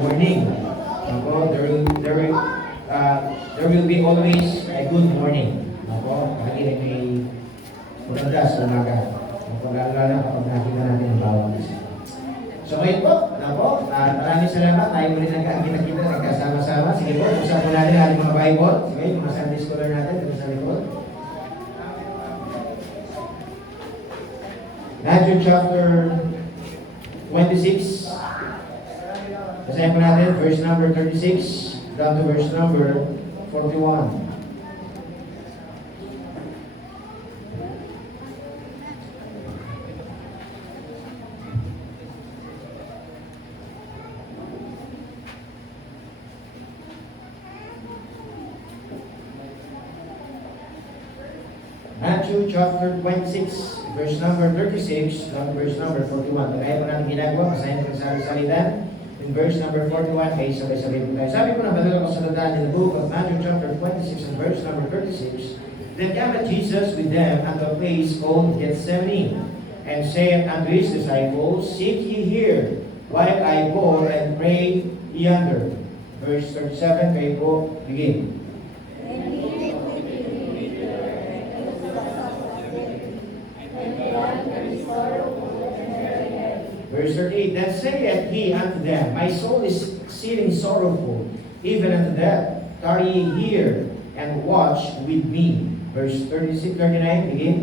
Morning. Ako, there will be always a good morning. Ako, lagi rin may maganda sa umaga. Ako, lalo kapag nakita natin ang bawat isa. So ngayon po, maraming salamat. Tayo muli nagkakita-kita, nagkasama-sama. Sige po, usapan po natin ating mga Bible. Sige, mga Sunday scholar natin, dito sa likod. Matthew chapter 26. Basahin po natin, verse number 36 down to verse number 41. Matthew chapter 26, verse number 36 down to verse number 41. Kaya po natin ginagawa, basahin po sa salita. In verse number 41, ay sabay-sabay po tayo. Sabi po ng banal na kasulatan in the book of Matthew chapter 26 and verse number 36, Then came Jesus with them unto a place called Gethsemane, and saith unto his disciples, Sit ye here, while I go and pray yonder. Verse 37, kayo po, begin. Verse 38, Then saith he unto them, My soul is exceeding sorrowful, even unto death. Tarry ye here, and watch with me. Verse 36, 39, begin.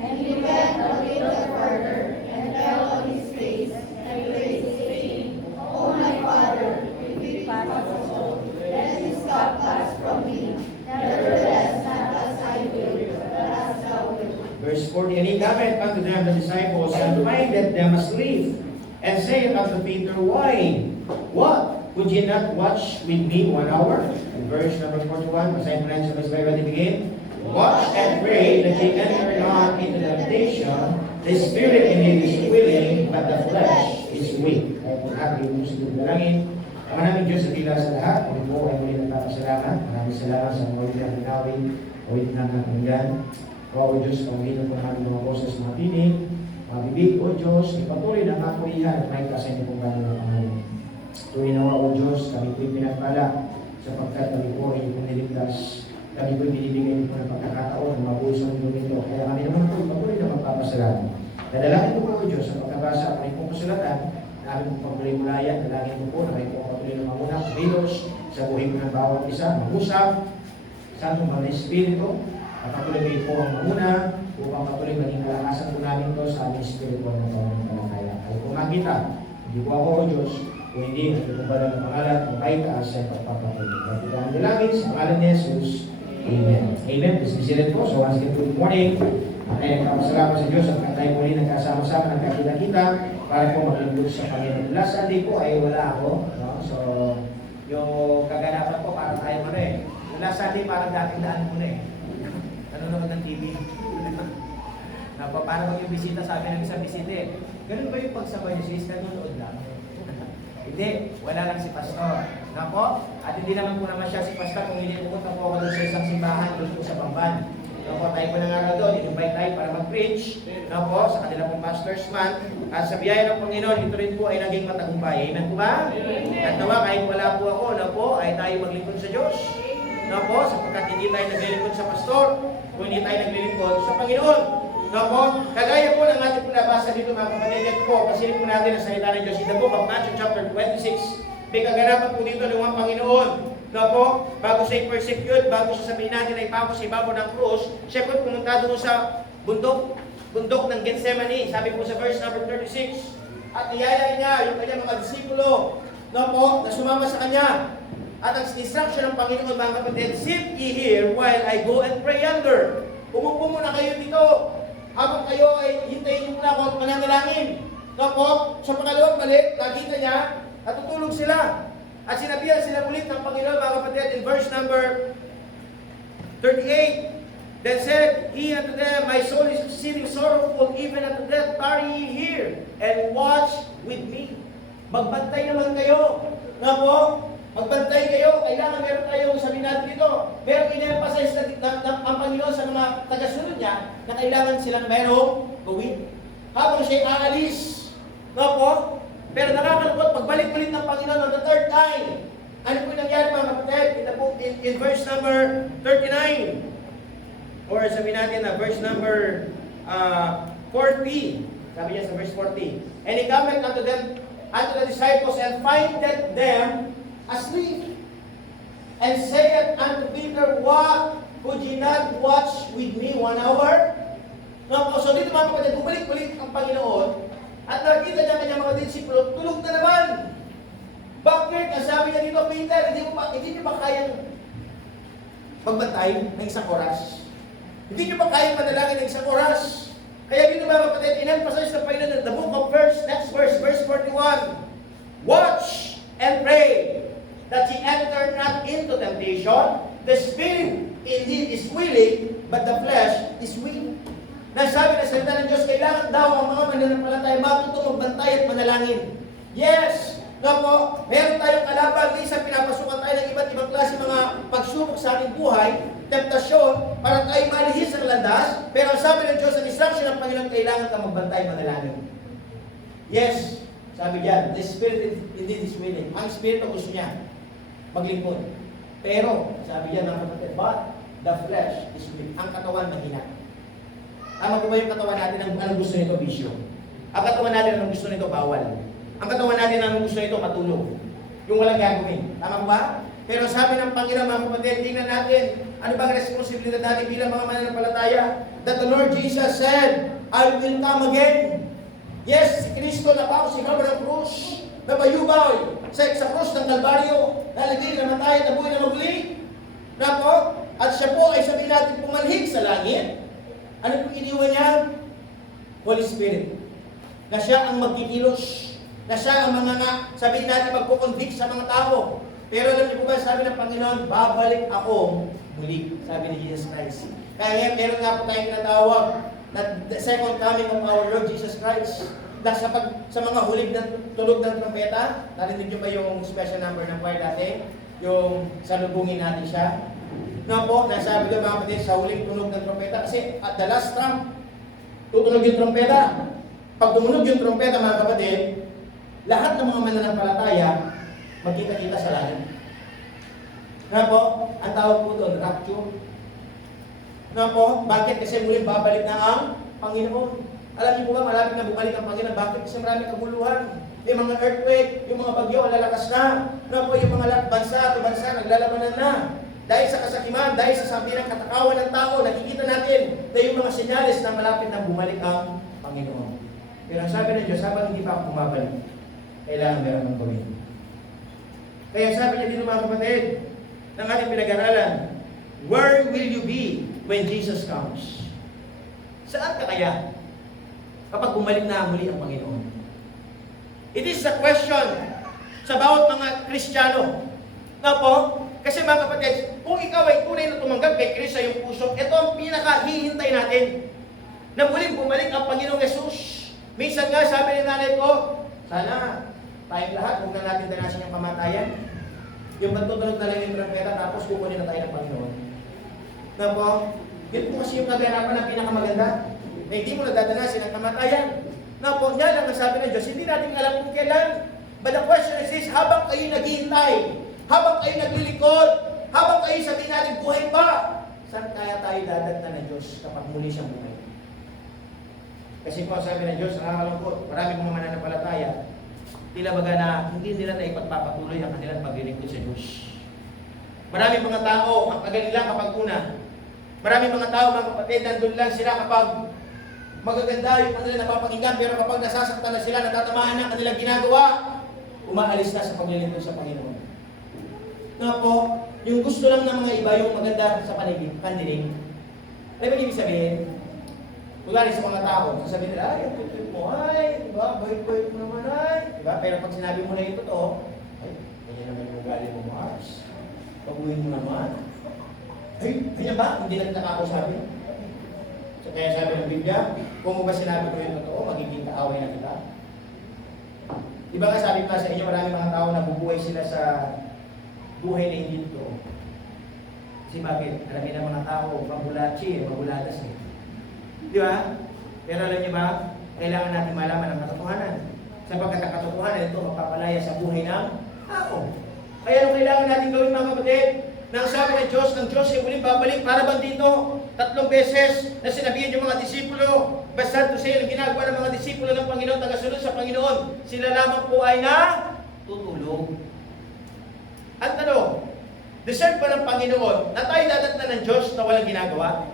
And he went a little further, and fell on his face, and raised saying, O my Father, if it be possible, let this cup pass from me. Nevertheless, not as I will, but as thou wilt. Verse 40, And he cometh unto them the disciples, and findeth them asleep, and saith unto Peter, Why? What? Could ye not watch with me 1 hour? In verse number 41, basahin po natin sa Bible, ready begin. Watch and pray that ye enter not into temptation. The spirit indeed is willing, but the flesh is weak. Kaya po natin yung siguro dalangin. Ang maraming Diyos sa tila sa lahat. Kung po ay muli nagpapasalamat. Maraming salamat sa muli na pinawin. Ulit na napanggan. O Diyos, panginoon po namin mga boses, mga pinig, mga bibig. O Diyos, ipatuloy na mapulihan at may kasay niyo pong gano'n ng Panginoon. Tuwin nawa, O Diyos, kami po'y pinagpala sapagkat kami po ay pong niligtas. Kami po'y binibigay niyo po ng pagkakataon ng mabuhay sa mundo nito. Kaya kami naman po patuloy na magpapasalamat. Dadalangin po po, O Diyos, sa pagkabasa ang aming pong kasulatan, na aming pong pagmulayan, dalangin po po na kayo po patuloy na mamunang bilos sa buhay po ng bawat isa, mag-usap, sa atong mga Espiritu, at patuloy kayo po ang mamuna, upang patuloy maging kalakasan po namin to sa aming spiritual na pananampalataya. Kayo po makita, hindi po ako, O Diyos, kung hindi, nagkukumbala ng pangalan, ang kahit taas ay pagpapatuloy. At ito ang dalangin sa pangalan ni Jesus. Amen. Amen. Please be seated po. So once again, good morning. Ay nagpapasalamat sa Diyos at tayo muli nagkasama-sama, nagkakita-kita para po maglingkod sa Panginoon. Last Sunday po ay wala ako. No? So, yung kaganapan po para tayo mo na eh. Yung last Sunday parang dating daan mo na eh. Nanonood ng TV. Para mag yung bisita, sabi ng isang bisita eh. Ganun ba yung pagsabay niyo sis? Nanonood lang. Hindi, wala lang si Pastor. Nako, at hindi naman po naman siya si Pastor kung hindi pumunta po ako doon sa isang simbahan doon po sa Bamban. Nako, tayo po nangaral doon, in-invite tayo para mag-preach. Nako, sa kanila pong Pastor's Month. At sa biyaya ng Panginoon, ito rin po ay naging matagumpay. Amen po ba? At nawa, kahit wala po ako, nako, ay tayo maglingkod sa Diyos. Nako, sapagkat hindi tayo naglilingkod sa Pastor, kung hindi tayo naglilingkod sa Panginoon. Nako, kagaya po ng ating nabasa dito mga kapatid po, kasi po natin ang salita ng Diyos in the book of Matthew chapter 26. May kaganapan po dito ng mga Panginoon. Nako, bago siya i-persecute, bago siya sabihin natin ay pako sa ibabaw ng krus, siya po pumunta doon sa bundok ng Gethsemane. Sabi po sa verse number 36, at niyaya niya yung kanyang mga disipulo, nako, na sumama sa kanya. At ang instruction ng Panginoon mga kapatid, sit ye here while I go and pray yonder. Umupo muna kayo dito. Habang kayo ay hintayin niyo muna ako at mananalangin. Nako, sa pangalawang balik, nakita niya at tutulog sila. At sinabihan sila ulit ng Panginoon, mga kapatid, in verse number 38. Then said he unto them, My soul is exceeding sorrowful, even unto death. Tarry ye here, and watch with me. Magbantay naman kayo. Nako, magbantay kayo. Kailangan meron tayong sabihin natin dito. Meron in-emphasize ang Panginoon sa mga tagasunod niya na kailangan silang merong gawin. Habang siya aalis. Nako, Pero nakakalungkot, pagbalik-balik ng Panginoon on the third time. Ano po yung nangyari mga kapatid? In verse number 39. Or sabihin natin na verse number 40. Sabi niya sa verse 40. And he cometh unto them, unto the disciples, and findeth them asleep. And saith unto Peter, What? Could ye not watch with me 1 hour? No, so dito mga kapatid, bumalik-balik ang Panginoon at nakita niya kanyang mga disipulo, tulog na naman. Bakit? Ang sabi niya dito, Peter, hindi niyo ba kayang magbantay ng isang oras? Hindi niyo ba kayang manalangin ng isang oras? Kaya dito mga kapatid, in-emphasize ng Panginoon the book of next verse, verse 41. Watch and pray that ye enter not into temptation. The spirit indeed is willing, but the flesh is weak. Nasabi na salita ng Diyos, kailangan daw ang mga mananampalataya matutong magbantay at manalangin. Yes! No po, meron tayong kalaban, minsan pinapasukan tayo ng iba't ibang klase mga pagsubok sa ating buhay, temptasyon, para tayo malihis ang landas, pero sabi ng Diyos, ang instruction ng Panginoon, kailangan ka magbantay, manalangin. Yes! Sabi diyan, the spirit indeed is willing. Ang espiritu gusto niya maglingkod. Pero, sabi diyan ng kapatid, but the flesh is weak. Ang katawan mahina. Tama po ba yung katawan natin ang gusto nito, bisyo? Ang katawan natin ang gusto nito, bawal. Ang katawan natin ang gusto nito, matulog. Yung walang gagawin. Tama ba? Pero sabi ng Panginoon, mga kapatid, tingnan natin, ano bang responsibilidad natin bilang mga mananampalataya? That the Lord Jesus said, I will come again. Yes, si Kristo nakausigaw ng krus, nabayubay sa krus ng Kalbaryo, nalibig, namatay, nabuhay na maguli. Na po, at siya po ay sabihin natin pumanhig sa langit. Ano po iniwan niya? Holy Spirit. Na siya ang magkikilos. Na siya ang sabihin natin magkukonvict sa mga tao. Pero alam niyo po ba, sabi ng Panginoon, babalik ako muli. Sabi ni Jesus Christ. Kaya ngayon, meron nga po tayong tinatawag na the second coming of our Lord Jesus Christ. Na sa mga hulig ng tulog ng trompeta, narinig niyo ba yung special number ng choir dati? Yung salubungin natin siya. Na po, nasabi ko mga kapatid, sa huling tunog ng trompeta, kasi at the last trump, tutunog yung trompeta. Pag tumunog yung trompeta mga kapatid, lahat ng mga mananampalataya, magkita-kita sa langit. Na po, ang tawag po doon, rapture. Na po, bakit? Kasi muling babalik na ang Panginoon. Alam niyo po ba, malapit na bumalik ang Panginoon. Bakit? Kasi maraming kaguluhan. Yung mga earthquake, yung mga bagyo, ang lalakas na. Na po, yung mga bansa, naglalabanan na. Dahil sa kasakiman, dahil sa sabi ng katakawan ng tao, nakikita natin na yung mga senyales na malapit na bumalik ang Panginoon. Pero ang sabi ng Diyos, habang hindi pa ako bumabalik, kailangan meron ng gawin. Kaya sabi niya dito mga kapatid, ng ating pinag-aralan, where will you be when Jesus comes? Saan ka kaya kapag bumalik na muli ang Panginoon? It is a question sa bawat mga Kristiyano. Na po, kasi mga kapatid, kung ikaw ay tunay na tumanggap kay Kristo sa iyong puso, ito ang pinakahihintay natin na muling bumalik ang Panginoong Yesus. Minsan nga, sabi ni nanay ko, sana tayong lahat, huwag na natin danasin yung kamatayan. Yung magtutunog na lang yung trompeta, tapos kukunin na tayo ng Panginoon. Na po, yun po kasi yung kaganapan na pinakamaganda, na hindi mo nadadanasin ang kamatayan. Na po, yan lang ang sabi ng Diyos, hindi natin alam kung kailan. But the question is this, habang kayo naghihintay, habang kayo naglilikod, habang kayo sabihin natin buhay pa, saan kaya tayo dadagnan ng Diyos kapag muli siyang buhay? Kasi po sabi ng Diyos, nakakalungkot, maraming mga mananampalataya, tila baga na hindi nila na ipagpapatuloy ang kanilang paglilingkod sa Diyos. Maraming mga tao, ang kaganila kapag una, maraming mga tao, mga kapatid, nandun lang sila kapag magaganda yung kanilang napapakinggan, pero kapag nasasaktan na sila, natatamaan na kanilang ginagawa, umaalis na sa paglilingkod sa Panginoon. Na po, yung gusto lang ng mga iba, yung maganda sa pandinig. Ano ba ibig sabihin? Kung sa mga tao, sasabihin nila, ay, ang tutup mo, ay, diba, bait-bait mo naman, ay. Diba? Pero pag sinabi mo na yung totoo, ay, ganyan naman yung ugali mo, Mars. Paguhin mo naman. Ay, ganyan ba? Hindi lang nakakasabi. So, kaya sabi ng Biblia, kung mo ba sinabi ko yung totoo, magiging kaaway na kita. Diba nga sabi pa sa inyo, maraming mga tao na bubuhay sila sa buhay na hindi totoo. Kasi bakit? Marami ng mga tao, mabuladas eh. Di ba? Pero alam niyo ba, kailangan natin malaman ang katotohanan. Sapagkat ang katotohanan ito mapapalaya sa buhay ng tao. Kaya ano kailangan natin gawin mga kapatid? Nang sabi ng Diyos ay muling babalik para bang dito? 3 beses na sinabihan yung mga disipulo, basta to say, ang ginagawa ng mga disipulo ng Panginoon, tagasunod sa Panginoon, sila lamang po ay tutulog. At tanong, deserve ba ng Panginoon na tayo dadatnan ng Diyos na walang ginagawa?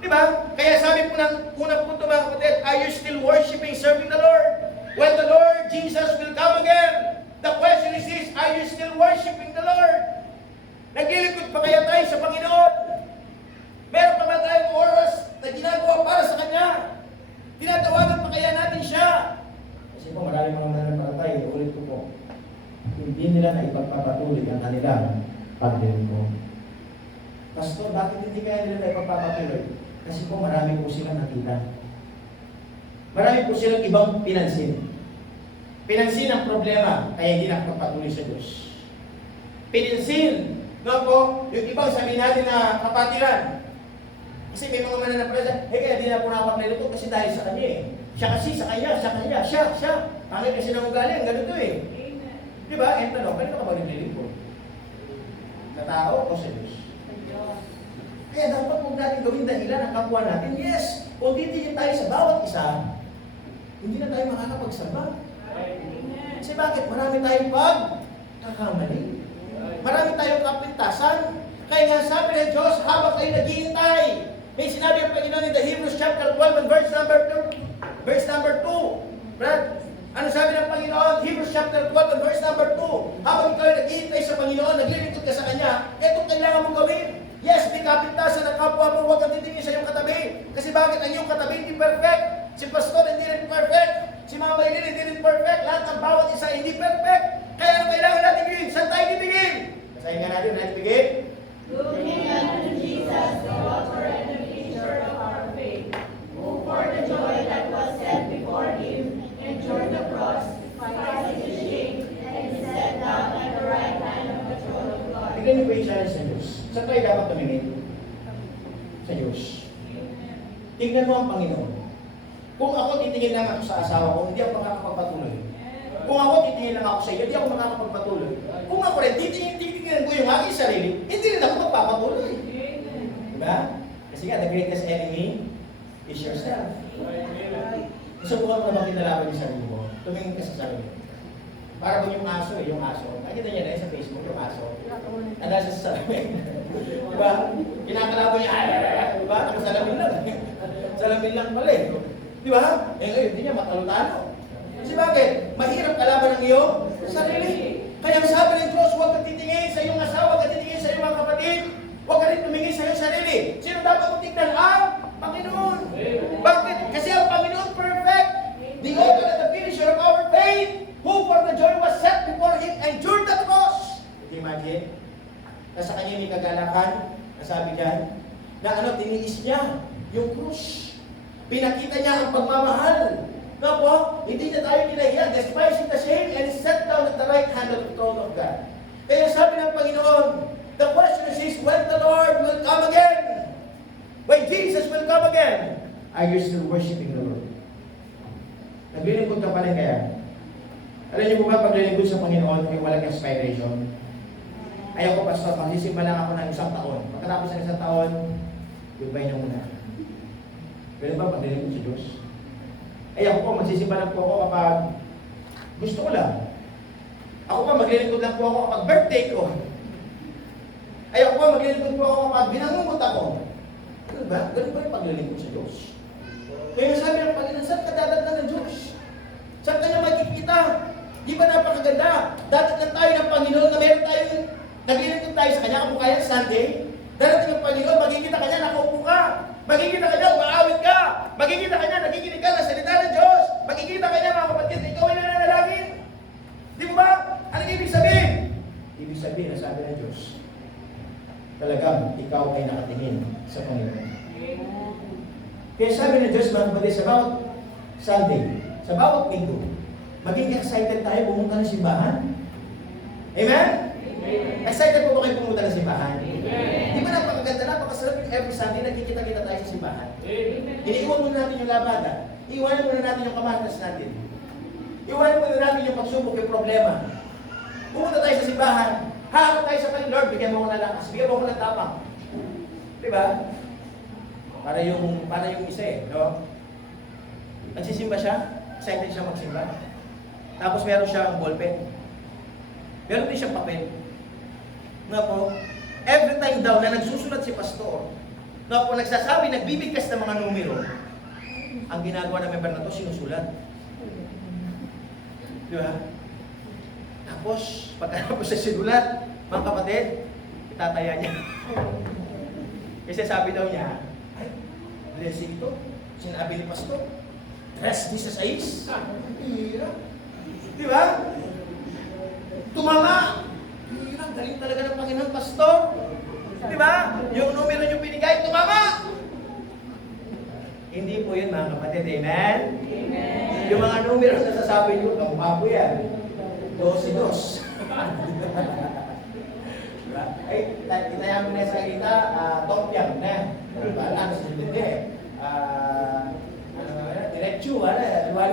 Diba? Kaya sabi po ng unang punto mga kapatid, are you still worshiping, serving the Lord? When the Lord Jesus will come again, the question is this, are you still worshiping the Lord? Naglilingkod pa kaya tayo sa Panginoon? Meron pa ba tayong oras na ginagawa para sa Kanya? Tinatawagan pa kaya natin siya? Kasi po maraming mga mananampalataya, ulit ko po, hindi nila na ipagpapatuloy ang kanilang paglilingkod. Pastor, bakit hindi kaya nila na ipagpapatuloy? Kasi po marami po silang nakita. Marami po silang ibang pinansin. Pinansin ang problema, kaya hindi nakapagpatuloy sa Diyos. Pinansin, no po, yung ibang sabihin natin na kapatiran. Kasi may mga mananampalataya, kaya di na po nakapaglilingkod kasi dahil sa Kanya eh. Siya kasi sa Kanya, siya. Pangit kasi nang ugali, ang ganito eh. Di ba? Eh, tanong, kanino ka ba naglilingkod? Sa tao o sa Diyos? Kaya dapat huwag natin gawin dahilan ang kapwa natin. Yes, kung titingin tayo sa bawat isa, hindi na tayo makakapagsama. Kasi bakit? Marami tayong pagkakamali. Marami tayong kapintasan. Kaya nga sabi ng Diyos, habang kayo naghihintay, may sinabi ang Panginoon in the Hebrews chapter 12 and verse number 2. Brad, ano sabi ng Panginoon? Hebrews chapter 12 and verse number 2. Habang ikaw ay naghihintay sa Panginoon, naglilingkod ka sa Kanya, ito kailangan mong gawin. Yes, may kapintasan ng kapwa mo, huwag kang titingin sa iyong katabi. Kasi bakit ang iyong katabi hindi perfect? Si Pastor hindi rin perfect. Si Mama Eileen hindi rin perfect. Lahat ng bawat isa hindi perfect. Kaya ano kailangan natin gawin? Saan tayo titingin? Basahin nga natin, natin bigin. Looking unto Jesus, the author and the finisher of our faith, who for the joy that was set before him endured the cross, despising the shame, and is set down at the right hand of the throne of God. Tignan niyo po yung challenge sa Diyos. Saan tayo dapat tumingin? Sa Diyos. Tignan mo ang Panginoon. Kung ako titingin lang ako sa asawa ko, hindi ako makakapagpatuloy. Kung ako titingin lang ako sa iyo, hindi ako makakapagpatuloy. Kung ako rin, titingin ko yung aking sarili, hindi rin ako magpapatuloy. Diba? Kasi nga, the greatest enemy is yourself. Subukan mo na bang kinalaban yung sarili mo? Tumingin ka sa sarili. Para bang yung aso yung aso. Nakita niya na sa Facebook, yung aso. Ada sa salamin. Diba? Kinakalaban niya, diba? Tapos salamin lang. Salamin lang pala eh. Diba? Eh ngayon, hindi niya matalutano. Kasi bakit? Mahirap kalaban ng iyong sarili. Kaya ang sabi ng Diyos, huwag kang titingin sa iyong asawa, huwag kang titingin sa iyong mga kapatid. Huwag ka rin tumingin sa iyong sarili. Sino dapat mong tignan? Ang Panginoon. Bakit? Kasi ang Panginoon perfect. The author and the finisher of our faith, who for the joy was set before him endured the cross. Imagine, nasa kanya may kagalakan, nasabi dyan, na tiniis niya yung krus. Pinakita niya ang pagmamahal. Na po, hindi niya tayo kinahiya, despising the shame, and is set down at the right hand of the throne of God. Kaya sabi ng Panginoon, the question is when the Lord will come again. When Jesus will come again, are you still worshiping the Lord? Naglilingkod ka pa rin kaya? Alam niyo po ba, paglilingkod sa Panginoon ay walang inspiration? Ayaw ko, Pastor, magsisimba lang ako ng 1 taon. Pagkatapos ng 1 taon, goodbye na muna. Pero ba, paglilingkod sa Diyos? Ayaw ko, magsisimba lang po ako kapag gusto ko lang. Ako pa, maglilingkod lang po ako kapag birthday ko. Ayaw ko, maglilingkod po ako kapag binangungot ako. Ano ba? Ganun ba yung paglilingkod sa Diyos? Kaya sabi ng Panginoon, saan ka dadatnan ng Diyos? Saan ka niya makikita? Di ba napakaganda? Dadatnan tayo ng Panginoon na meron tayong naglilingkod tayo sa Kanya. Kung kaya Sunday, darating ng Panginoon, magkikita ka niya, nakaupo ka. Magkikita ka niya, umaawit ka. Magkikita ka niya, nakikinig ka ng salita ng Diyos. Magkikita ka niya, mga kapatid, ikaw ay nananalangin. Di ba? Anong ibig sabihin? Ibig sabihin, nasabi ng Diyos, talagang ikaw ay nakatingin sa Panginoon. Kaya sabi ng Diyos, mga kapatid, sa bawat Sunday, sa bawat linggo, maging excited tayo pumunta ng simbahan. Amen? Amen. Excited po ba kayo pumunta ng simbahan? Amen. Di ba napakaganda, napakasarap yung every Sunday, nagkikita-kita tayo sa simbahan. Iniiwan muna natin yung labada. Iiwanan muna natin yung kamatas natin. Iwanan muna natin yung pagsubok, yung problema. Pumunta tayo sa simbahan. Haharap tayo sa kanya, Lord, bigyan mo ko ng lakas, bigyan mo ko ng tapang. Diba? Para yung isa no? Nagsisimba siya, excited siya magsimba. Tapos meron siyang ballpen. Meron din siyang papel. Nga po, every time daw na nagsusulat si pastor, nga po nagsasabi, nagbibigkas ng mga numero, ang ginagawa ng member na to, sinusulat. Di ba? Tapos, pagkatapos sa sinulat, mga kapatid, itataya niya. Kasi sabi daw niya, ay, blessing to. Sinabi ni pastor, dress this as ice. Hirap. Di ba? Tumama. Hirap, galing talaga ng Panginoon, pastor. Di ba? Yung numero niyo binigay, tumama. Hindi po yun, mga kapatid. Amen? Amen. Yung mga numero na sasabi niyo, kamukha po yan. 12-2. Diba? Ay, itaya mo na sa kita, topyang na. Diba? Ano sa hindi? Diretso, diba?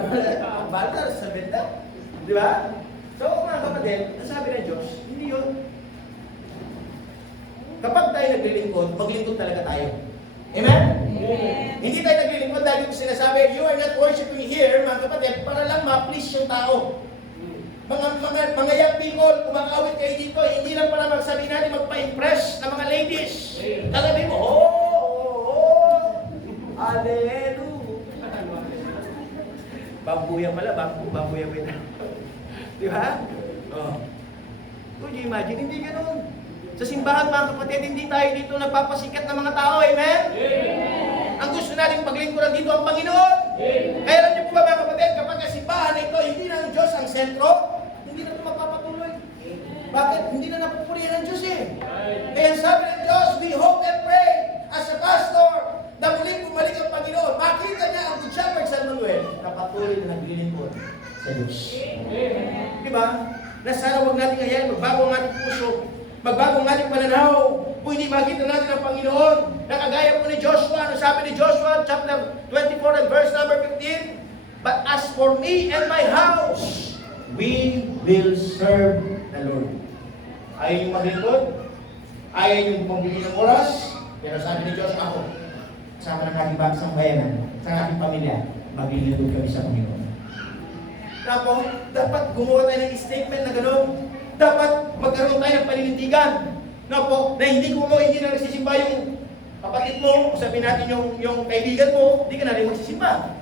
Baltar sa benda. Diba? So, mga kapatid, nasabi ng Diyos, hindi yun. Kapag tayo naglilingkod, maglingkod talaga tayo. Amen? Amen. Hindi tayo naglilingkod dahil yung sinasabi, you are not worshiping here, mga kapatid, para lang ma-please yung tao. Mga young people, kumakawit kayo dito, hindi lang para magsabi natin, magpa-impress ng mga ladies. Kagabi mo, Hallelujah. Bambuya pala, bambuya pala. Di ba? Oh. Could you imagine? Hindi ganun. Sa simbahan, mga kapatid, hindi tayo dito nagpapasikat ng mga tao. Amen? Amen. Ang gusto natin paglingkuran dito ang Panginoon. Amen. Kaya alam niyo po ba, mga kapatid, kapag ang simbahan na ito, hindi na ng Diyos ang sentro, hindi na ito magpapatuloy. Bakit? Hindi na napupurihan ng Diyos eh. Kaya sabi ng Diyos, we hope and pray as a pastor na muling bumalik ang Panginoon. Makita niya ang Good Shepherd San Manuel na patuloy na naglilingkod sa Diyos. Amen. Diba? Na sana huwag natin ngayon, magbago ang ating puso, magbago ang ating pananaw, kung hindi makita natin ang Panginoon, na kagaya po ni Joshua, ano sabi ni Joshua, chapter 24 and verse number 15, but as for me and my house, we will serve the Lord. Ayaw yung maglingkod, ayaw yung pumili ng oras, pero sabi ni Joshua, ako, kasama ng ating bagsang bayanan, sa ating pamilya, maglilingkod kami sa Panginoon. Tapos, dapat gumawa tayo ng statement na gano'n. Dapat magkaroon tayo ng paninindigan. Na hindi ko mo, hindi na nagsisimba yung kapatid mo, sabihin natin yung kaibigan mo, hindi ka na rin magsisimba.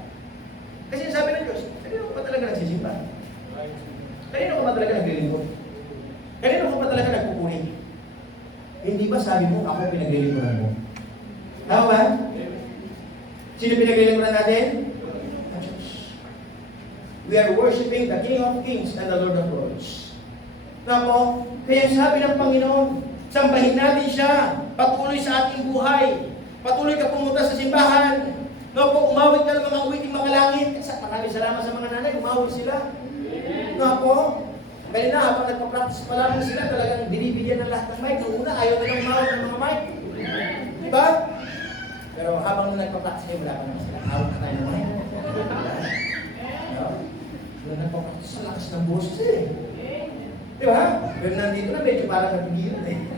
Kasi sabi ng Diyos, kanino ka ba talaga nagsisimba? Kanino ka ba talaga naglilingkod? Kanino ka ba talaga nagpupuri? Hindi ba sabi mo, ako pinaglilingkuran mo? Tama ba? Sino pinaglilingkuran natin? We are worshiping the King of Kings and the Lord of Lords. Kaya sabi ng Panginoon, sambahin natin siya, patuloy sa ating buhay, patuloy ka pumunta sa simbahan, umawit ka ng mga awiting mga langit. Maraming salamat sa mga nanay, umawit sila. Kaya na, habang nagpa-practice pa lang sila, talagang binibigyan ng lahat ng mic. Noong una, ayaw nilang umawit ng mga mic. Diba? Pero habang nagpa-practice kayo, wala pa naman sila. Awit na tayo ng mic. Nung nagpapractice sa lakas ng boses eh. Di ba? Pero nandito na medyo parang napigilan eh.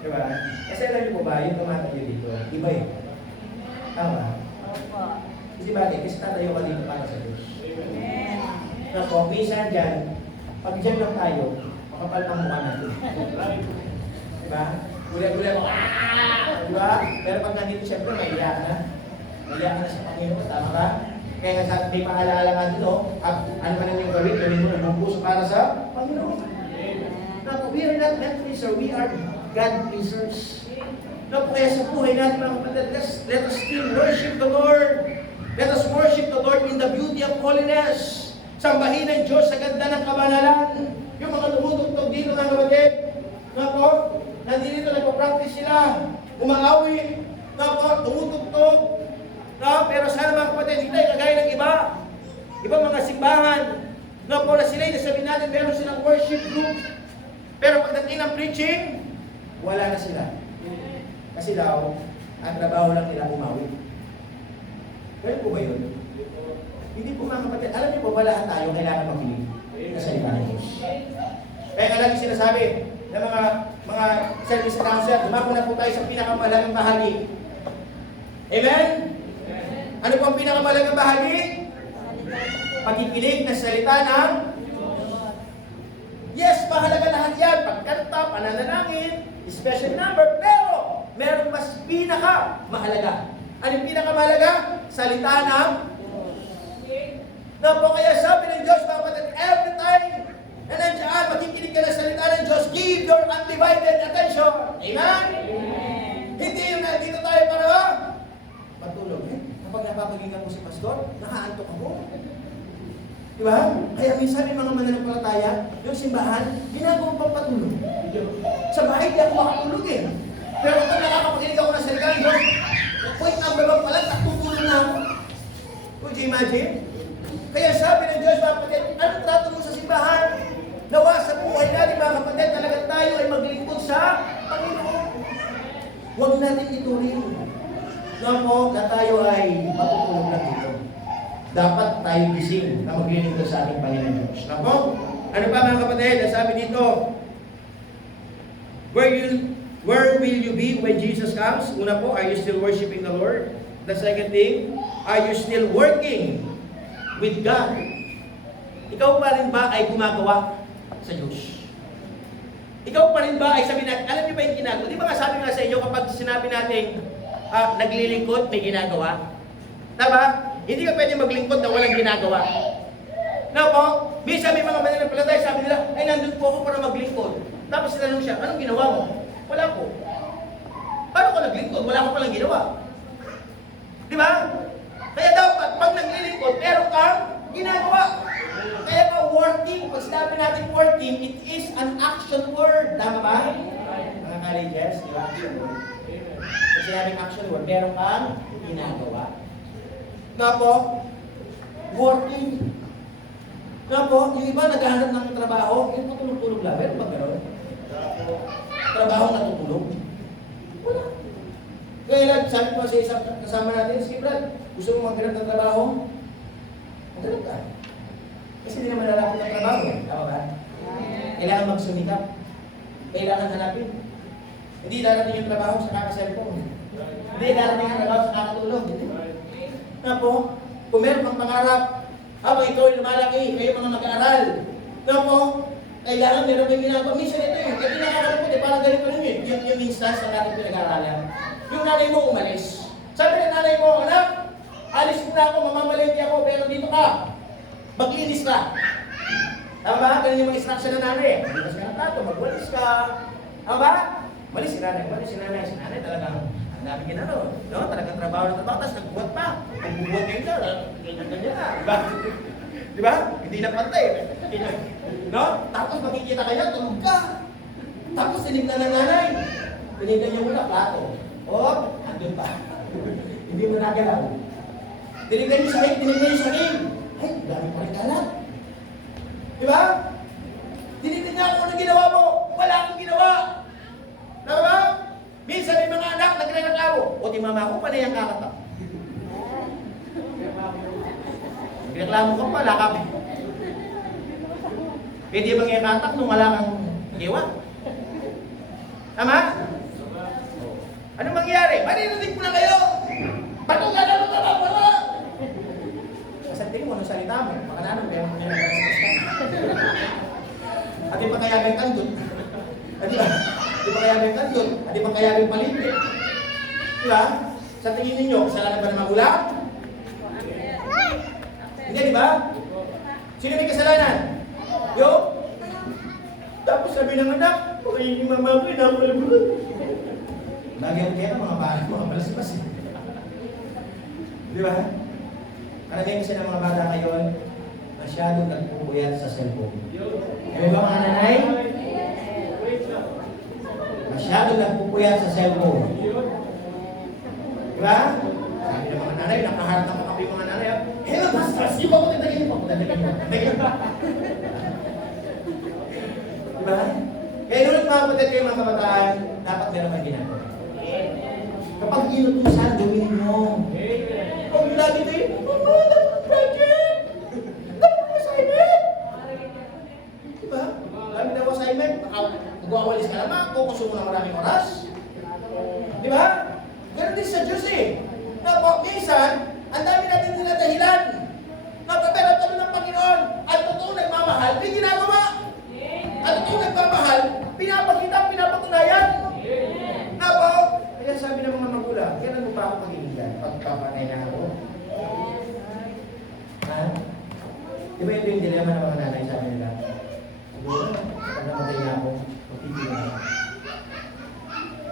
Di ba? Kasi alam niyo po ba, yung tumatayo dito, iba eh. Tama? Kasi bakit? Kasi tatayo ka dito para sa Diyos. Nako, minsan dyan, pag dyan lang tayo, makapal ang mukha natin. Di ba? Gula-gula mo, di ba? Pero pag nandito siyempre, maiyak na. Maiyak na sa Panginoon, tama ka? Kaya nga sa may paalala nga dito, ano man yung gawin mo na puso para sa Panginoon. Now, we are not God pleasers, we are God pleasers. Now, kaya sa buhay natin mga kapatid, let us still worship the Lord. Let us worship the Lord in the beauty of holiness. Sambahin ng Diyos sa ganda ng kabanalan. Yung mga tumutugtog dito mga kapatid, nandito nagpa-practice sila, umaawit, tumutugtog. Pero sana mga kapatid, hindi tayo kagaya ng iba. Ibang mga simbahan. Na sila, nasabihin natin, meron silang worship group. Pero pagdating ng preaching, wala na sila. Kasi daw, ang trabaho lang nila umawit. Kaya po ba yun? Hindi po mga kapatid, alam niyo po ba lahat tayo kailangan makinig sa salita ng Diyos. Kaya nga lagi sinasabi ng mga service announcer, dumako na po tayo sa pinakamalagang bahagi. Amen? Ano po ang pinakamalagang bahagi? Pagkikinig na salita ng yes, mahalaga lahat yan. Pagkanta, pananalangin, special number, pero meron mas mahalaga. Ano yung pinakamahalaga? Salita ng na po kaya sabi ng Diyos, mga kapatid, every time na nandiyan, makikinig ka ng salita ng Diyos, give your undivided attention. Amen? Hindi yung nandito tayo para matulog. Kapag napapaginggan mo si pastor, nakaantok ako. Diba? Kaya minsan yung mga mananampalataya, yung simbahan, ginagawang pampatulog. Sa bahay, di ako makatulog eh. Pero kapag nakakapakinig ako ng salita ng Diyos, point number 1 pa lang, natutulog na ako. Could you imagine? Kaya sabi ng Diyos, mga kapatid, anong trato mo sa simbahan? Nawa sa buhay natin, mga kapatid, talagang tayo ay maglingkod sa Panginoon. Huwag natin ituloy. Na tayo ay matutulog lang dito. Dapat tayo gising na maglilingkod sa ating Panginoon Diyos. Ano pa mga kapatid? Sabi dito, where will you be when Jesus comes? Una po, are you still worshiping the Lord? The second thing, are you still working with God? Ikaw pa rin ba ay gumagawa sa Diyos? Ikaw pa rin ba ay sabi natin, alam niyo ba yung ginagawa? Di ba nga sabi nga sa inyo kapag sinabi natin naglilingkod, may ginagawa? Tama? Hindi ka pwede maglingkod na walang ginagawa. Na po, minsan may mga mananampalataya, sabi nila, ay nandun po ako para maglingkod. Tapos tinanong siya, anong ginawa mo? Wala po. Paano ka naglingkod? Wala ko palang ginawa. Di ba? Kaya dapat, pag naglilingkod, meron kang ginagawa. Kaya pa working, pag sinabi natin working, it is an action word. Tama ba? Mga colleges, di ba? Action word. Pag sinabing action word, meron kang ginagawa. Nga po, working. Nga po, yung iba naghahanap ng trabaho, yung patulog-tulog lang. Meron ba gano'n? Trabaho natutulog? Wala. Kaya lang, sabi ko sa isang kasama natin, sige Brad, gusto mo maghanap ng trabaho? Maghanap ka. Kasi hindi naman lalapit ng trabaho. Tama ba? Kailangan magsumikap. Kailangan hanapin. Hindi darating yung trabaho sa kaka-cellphone. Hindi darating yung trabaho sa kakatulog. Na po, kung meron kang pangarap, habang ikaw ay lumalaki, kayo mga mag-aaral. Na po, kailangan meron kayong ginagawa. Minsan ito eh, kasi nakakalapot eh, parang ganito rin eh. Yung instance na natin pinag-aaralan. Yung nanay mo umalis. Sabi ng nanay mo, anak, alis mo na ako, mamamalengke ako, pero dito ka. Maglinis ka. Tama ba? Ganun yung mga instruction ng nanay. Maglinis ka ng tato, magwalis ka. Tama ba? Malis si nanay, Si nanay talagang ang dami ginano. No? Talagang trabaho na trabaho, tapos nagbuhat pa. Nagbubuhat kayo na, ganyan na. Diba? Diba? Hindi na pantay. No? Tapos makikita kayo, tulog ka. Tapos tinignan ng nanay. Tinignan niya muna, plato. O, andun pa. Hindi mo nagalaw. Tinignan niyo sa ring. Ay, dami pa rin kalat. Diba? Tinignan niya kung ano ginawa mo. Wala akong ginawa. Tama ba? Minsan may mga anak nagre-reklamo. O di mama ko, panay ang kakata. Nagreklamo ka pa, lakap. Pwede bang ikatak nung wala kang giwa? Tama? Ano mangyayari? Maririnig mo na kayo! Ba't ka na trabaho mo? Kasantin mo, anong salita mo? Baka nanon, kaya mo nyo nagkasas ka. At di pa kaya may kandun. Di ba? Di pa kaya may kandun. At di pa kaya may palipit. Di ba? Sa tingin ninyo, kasalanan ba ng magulang? Hindi, di ba? Sino may kasalanan? Yo? Tapos sabi ng anak, okay, yung mama ko, inakulang-gulang. Lagyan kaya ng mga bata, mga balas-bas. Di ba? Karamihan kasi ng mga bata ngayon, masyadong nagpupuyat sa cellphone. Di ba mga nanay? Masyadong nagpupuyat sa cellphone. Di ba? Sabi ng mga nanay, nakaharap ng kape mga nanay, hello, bastos! Di ba ako titagin mo? Di ba? Kaya nung mga kayo mga kabataan, dapat meron kang ginagawa. Kapag inutusan, gawin mo. Huwag lagi tayo, Mama, dapat project! mo assignment, magwawalis ka naman, kukusumo ng maraming oras. Di ba? Ganun din sa Diyos eh. Na po, minsan, ang dami natin dinadahilan. Pero kami ng Panginoon, at totoo nagmamahal, may ginagawa. At totoo nagmamahal, pinapakita, pinapatunayan. Na po, kaya sabi ng mga magulang, kailan mo pa ako pag-iingan? Pagpapanay na ako. Ha? Di ba ito yung dilema ng mga nanay sa nila? Siguro, pag namatay na ako, magpipili na ako.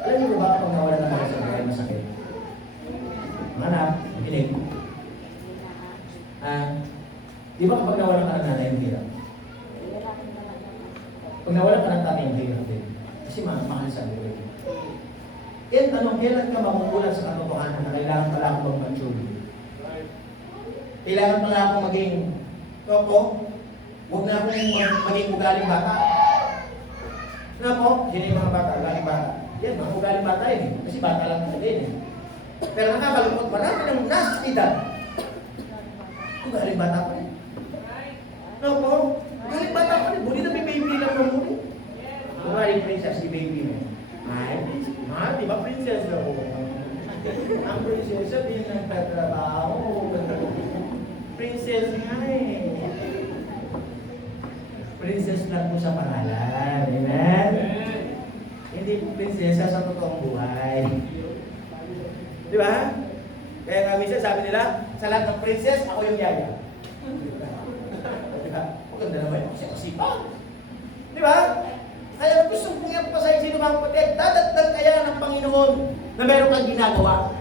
Alam niyo ba kapag nawala na kayo sa buhay masakit? Mga anak, makinig. Di ba kapag nawala ka ng nanay, ang hirap? Pag nawala ka ng tatay, ang hirap din. Kasi mahal sa buhay. Kaya tanong, kailan ka makukulat sa katotohanan na kailangan pala akong mag-mature? Kailangan pala akong maging huwag na akong maging ugaling bata. Ano po? Yan yung mga bata, ugaling bata. Yan, mga ugaling bata yun. Kasi bata lang talaga yun. Pero nakakalungkot, marami ng nasa edad. Ugaling bata pa rin. Ano po? Ugaling bata pa rin. Buli na may baby lang mo muli. Ugaling princess, si baby mo. Ay, di ba princess ako? Ang princess, di nagtatrabaho. Princess nga eh. Princess lang po sa pangalan. Amen? Hindi prinsesa sa totoong buhay. Di ba? Kaya nga minsan sabi nila, sa lahat ng princess, ako yung yaya. Di ba? Maganda naman yun. Kasi pa. Di ba? Kaya gusto kong i-emphasize sino mga kapatid, dadatnan kaya ng Panginoon na meron kang ginagawa.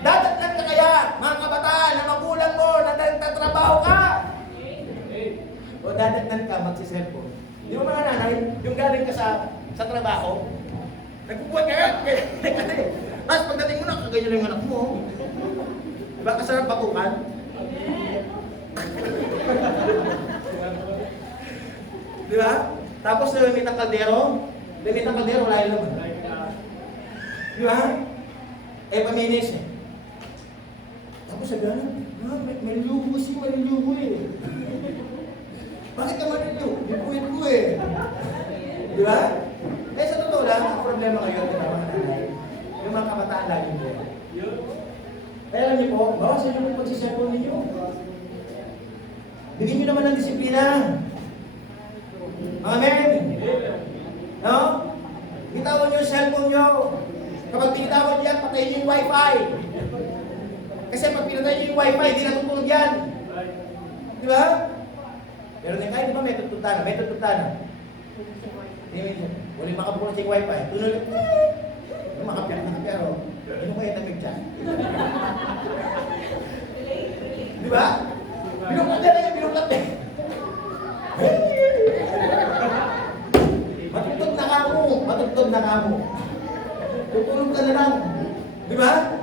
Dadatnan ka kaya, mga kabataan, na magulang mo, na nagtatrabaho ka. O dadatnan ka, magsiselfon. Di ba mga nanay, yung galing ka sa trabaho, nagpupuan ka tapos pagdating mo na, kaganyan lang yung anak mo. Diba kasarap batukan? Di ba? Tapos limit ang kaldero, wala yung laman. Di ba? Paminis eh. Tapos sabi may luho eh. Bakit ka manilyo? Ipuwit ko eh. Di ba? Kaya sa totoo lang, ang problema ngayon, di ba mga nanay? Yung mga kabataan lagi po. Kaya alam niyo po, bawasan niyo po pagsisipon ninyo. Bigyan niyo naman ng disiplina. Amen? No? Bitawan niyo yung cellphone niyo. Kapag binitawan niyo yan, patayin niyo yung wifi. Kasi pag pinatay niyo yung wifi, hindi natutulog yan. Di ba? Pero kahit di ba may tututana? May tututana. Huling makabukulan sa wifi. Tunol. Makapiyak na pero ano kaya tamig dyan? Di ba? Binuklat yan na yung binuklat eh. Matugtog na kamo. Tutulog ka na lang. Di ba?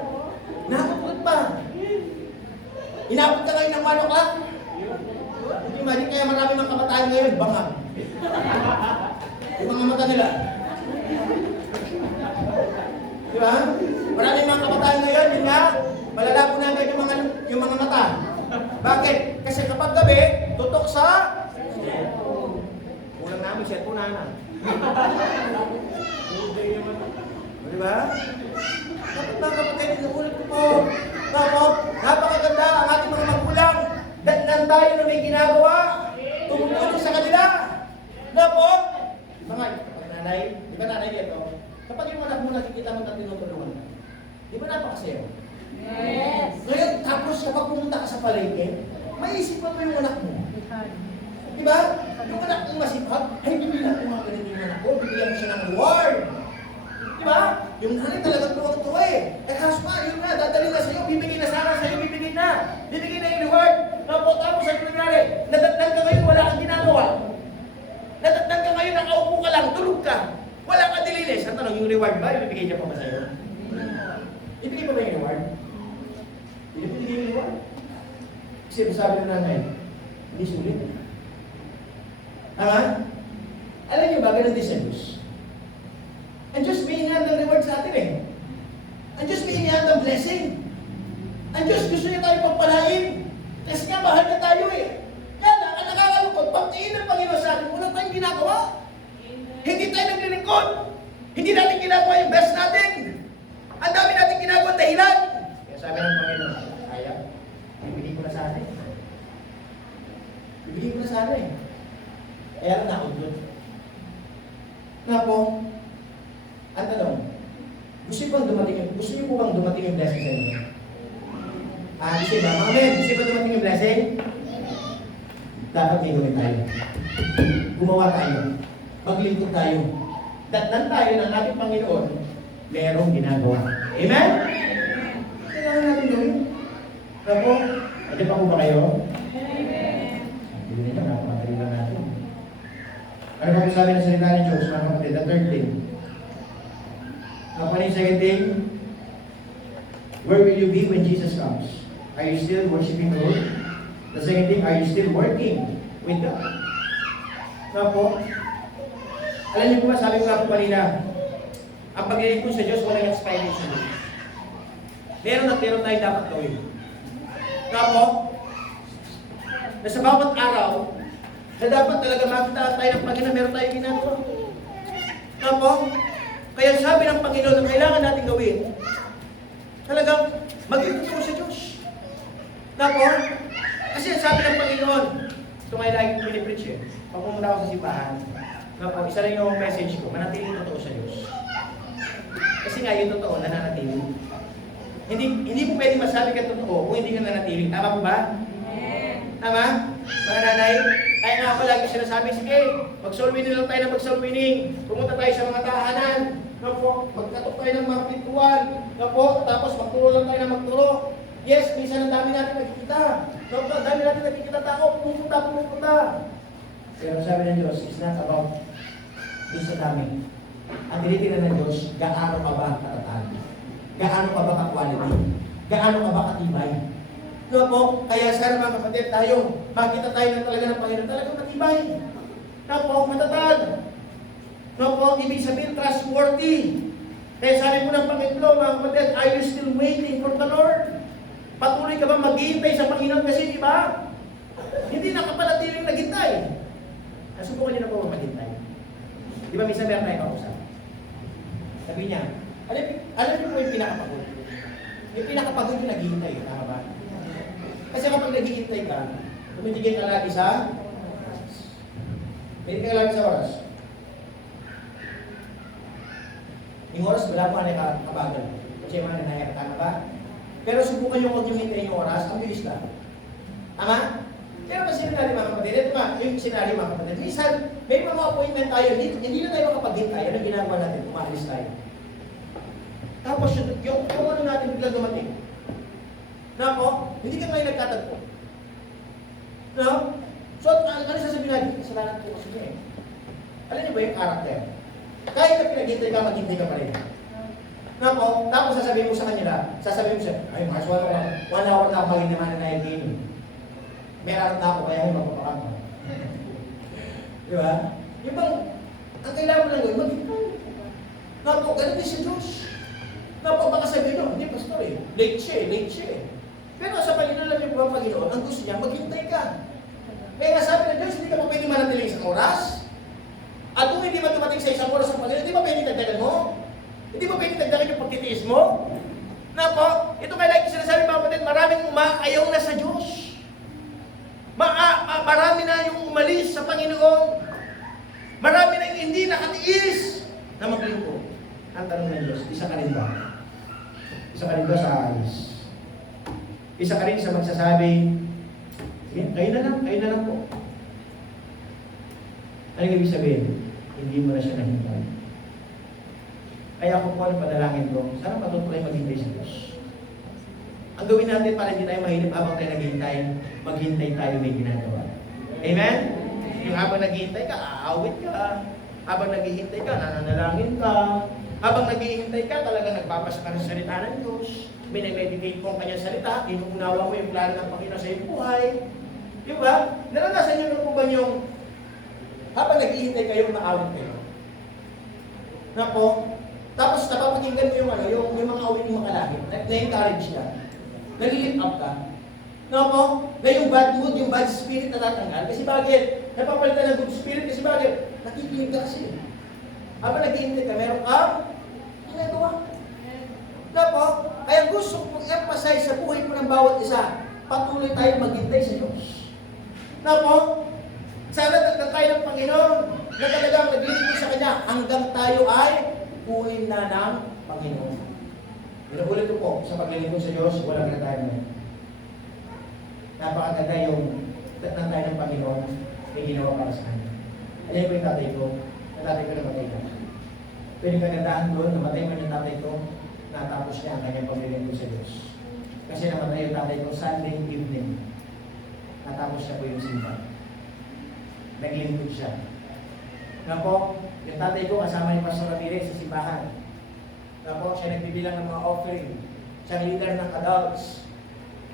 Nakatulog pa. Inabot ka ngayon ng 1 o'clock. Imagine kaya marami mga kabataan ngayon, bangag. Yung mga mata nila. Di ba? Marami mga kabataan ngayon, yun nga, malalabo na agad yung mga mata. Bakit? Kasi kapag gabi, tutok sa kulang namin, cellphone na. Di ba? Dapat mga kapatid, inuulit ko po. Napakaganda ang ating mga magulang. Datnan tayo na may ginagawa. Tumutulong sa kanila. Mga nanay, di ba nanay dito? Kapag yung anak mo nakikita mo na tinutulungan, di ba napakasaya? Yes. Ngayon, tapos kapag pumunta ka sa palengke, maisipan mo yung anak mo. Di ba? Yung anak mong masipag, ay bibigyan ko mga ganito yung anak ko, bibigyan ko siya ng reward. Di ba? Yung nanay talagang tuwang-tuwa eh. Kaso pa, yun na, dadali na sa'yo, bibigyan na sana sa'yo, bibigyan na. Bibigyan na yung reward. Tapos ano nangyari? Nadatnan ka ngayon, wala kang ginagawa. Natatnan ka ngayon, nakaupo ka lang, tulog ka. Wala ka dilinis. Ang tanong, yung reward ba? Ibibigay niya pa ba sa'yo? Ibigay pa ba yung reward? Ibigay yung reward? Kasi sabi ng nanay, hindi sulit. Alam niyo ba, ganun din sa Diyos? Ang Diyos may hinihan ng reward sa atin eh. Ang Diyos may hinihan ng blessing. Ang Diyos gusto niya tayo pagpalain. Kasi nga, mahal na tayo eh. Kaya lang, ang nakakalungkot, pagtingin ng Panginoon sa atin, wala tayong ginagawa. Hindi natin ginagawa yung best natin. Ang dami natin ginagawa dahilan. Kaya sabi ng Panginoon, kaya, bibigay ko na sana eh. Bibigay ko na sana eh. Kaya lang naudlot. Nga po, ang tanong, gusto niyo po bang dumating yung blessing sa inyo? Gusto ba? Mga men, gusto ba dumating yung blessing? Dapat may gawin tayo. Gumawa tayo. Maglingkod tayo. Datnan tayo ng ating Panginoon, merong ginagawa. Amen? Kailangan natin gawin. Kapo, hindi pa po ba kayo? Amen. Hindi nyo, nakamatali lang natin. Ano pa po sabi ng salita ni Diyos, mga kapatid? The third thing. Ano yung second thing? Where will you be when Jesus comes? Are you still worshiping the Lord? The second thing, are you still working with God? Ano po? Alam niyo po ba, sabi ko nga po kanina, ang paglilingkod sa Diyos, walang expiration. Meron at meron tayo dapat gawin. Nga po, na sa bawat araw, na dapat talaga makita tayo ng Panginoon, meron tayong ginagawa. Nga po, kaya sabi ng Panginoon na kailangan natin gawin, talagang maging totoo sa Diyos. Nga po, kasi sabi ng Panginoon, ito nga lagi ko pinipreach eh, pag pumunta ako sa simbahan, nga po, isa lang yung message ko, manatiling totoo sa Diyos. Kasi nga yung totoo, nananatili. Hindi mo pwedeng masabi ka totoo kung hindi ka nananatili. Tama po ba? Tama? Mga nanay, kaya nga ako lagi sinasabi, sige, mag-soul winning lang tayo ng mag-soul winning. Pumunta tayo sa mga tahanan. Nga po, magkatok tayo ng mga pintuan. Nga po, tapos magturo lang tayo ng magturo. Yes, minsan ang dami natin nakikita. Nga po, ang dami natin nakikita tao, pumupunta. Pero sabi ng Diyos, it's not about doon sa dami. Ang tinitingnan ng Diyos, gaano ka ba katatag? Gaano ka ba ka-quality? Gaano ka ba katibay? No po, kaya sana mga kapatid tayo, makita tayo na talaga ng Panginoon, talagang matibay. No po, matatag. No po, ibig sabihin, trustworthy. Kaya sabi po ng Panginoon, mga kapatid, are you still waiting for the Lord? Patuloy ka ba maghihintay sa Panginoon kasi, di ba? Hindi nakapanatiling naghintay. Nasubukan niyo na po maghintay. Di ba minsan meron tayo kausap? Sabi niya, alam niyo po yung pinakapagod. Yung pinakapagod yung naghihintay, tama ba? Kasi kapag naghihintay ka, tumitigil ka lagi sa oras. Hindi ka lagi sa oras. Yung oras, wala pa na kabagal. Kasi yung mga nanayang, tama ba? Pero subukan yung huwag yung hintayin yung oras, ang bilis lang. Tama? Pero kasi sinari mga kapatid, ito nga, yung sinari mga kapatid, minsan, may mga appointment tayo, hindi na tayo makapaghintay, ano ginagawa natin, umalis tayo. Tapos yung ano natin biglang dumating. Na po, hindi ka ngayon nagkatagpo. No? So, ano sasabihin natin? Kasalanan ko kasi niya eh. Alam niyo ba yung karakter? Kahit na pinaghintay ka, maghintay ka pa rin. Na po, tapos sasabihin mo sa kanila, sasabihin mo siya, ay, mas 1 hour na ako maging naman na natin. May arat na ako, kaya yung magpapakam ko. Di ba? Yung bang, ang kailangan mo lang gawin, maghintay. Na po, ganun din si Diyos. Na po, baka sabihin nyo, hindi, pastor eh, late siya eh. Pero sa Panginoon lang yung mga Panginoon, ang gusto niya, maghintay ka. Kaya sabi ng Diyos, hindi ka pa pwede manatiling isang oras. At kung hindi ba dumating sa isang oras ang Panginoon, hindi ba pwede dagdagan mo? Hindi ba pwede dagdagan yung pagtitiis mo? Na po, ito kaya like sinasabi mga kapatid, maraming umaayaw na sa Diyos. Marami na yung umalis sa Panginoon. Marami na yung hindi nakatiis na maglingkod. Ang tanong ng Diyos, isa ka rin ba? Isa ka rin ba sa ayos? Isa ka rin sa magsasabi, kayo na lang po. Ano yung ibig sabihin? Hindi mo na siya nahintay. Kaya ako po ang panalangin ko, sana matutuloy maghintay sa Diyos. Ang gawin natin para hindi tayo mahilip habang tayo naghihintay, maghintay tayo may ginagawa. Amen? Yung habang naghihintay ka, aawit ka. Habang naghihintay ka, nananalangin ka. Habang naghihintay ka, talaga nagbabasa ka ng salita ng Diyos. Minimeditate mo ang kanyang salita, inuunawa mo yung plano ng Panginoon sa iyong buhay. Di ba? Naranasan niyo na po ba yung habang naghihintay kayo, maawit kayo? Na po, tapos napapakinggan mo yung mga awit ng mga lahit, na-encourage ka, nalilift up ka. Na po, na yung bad mood, yung bad spirit na tatanggal. Kasi bakit? Napapalitan ng good spirit kasi bakit? Nakikinig ka kasi. Habang naghihintay ka, meron kang ginagawa. Na po, kaya gusto kong emphasize sa buhay mo ng bawat isa, patuloy tayo maghintay sa Diyos. Na po, sana dagdag tayo ng Panginoon na talagang naglilingkod sa Kanya hanggang tayo ay kunin na ng Panginoon. Inuulit ko po, sa paglilingkod sa Diyos, walang retirement. Napakaganda yung tatang tayo ng Panginoon may ginawa para sa Kanya. Ayan ko yung tatay ko, na tatay ko namatay na. Pero yung kagandahan doon, namatay man yung tatay ko, natapos niya ang kanyang paglilingkod sa Diyos. Kasi namatay yung tatay ko Sunday evening. Natapos niya po yung simba. Naglingkod siya. Na po, yung tatay ko kasama ni Pastor Ramirez sa simbahan. Na po, siya nagbibilang ng mga offering. Siya leader ng adults.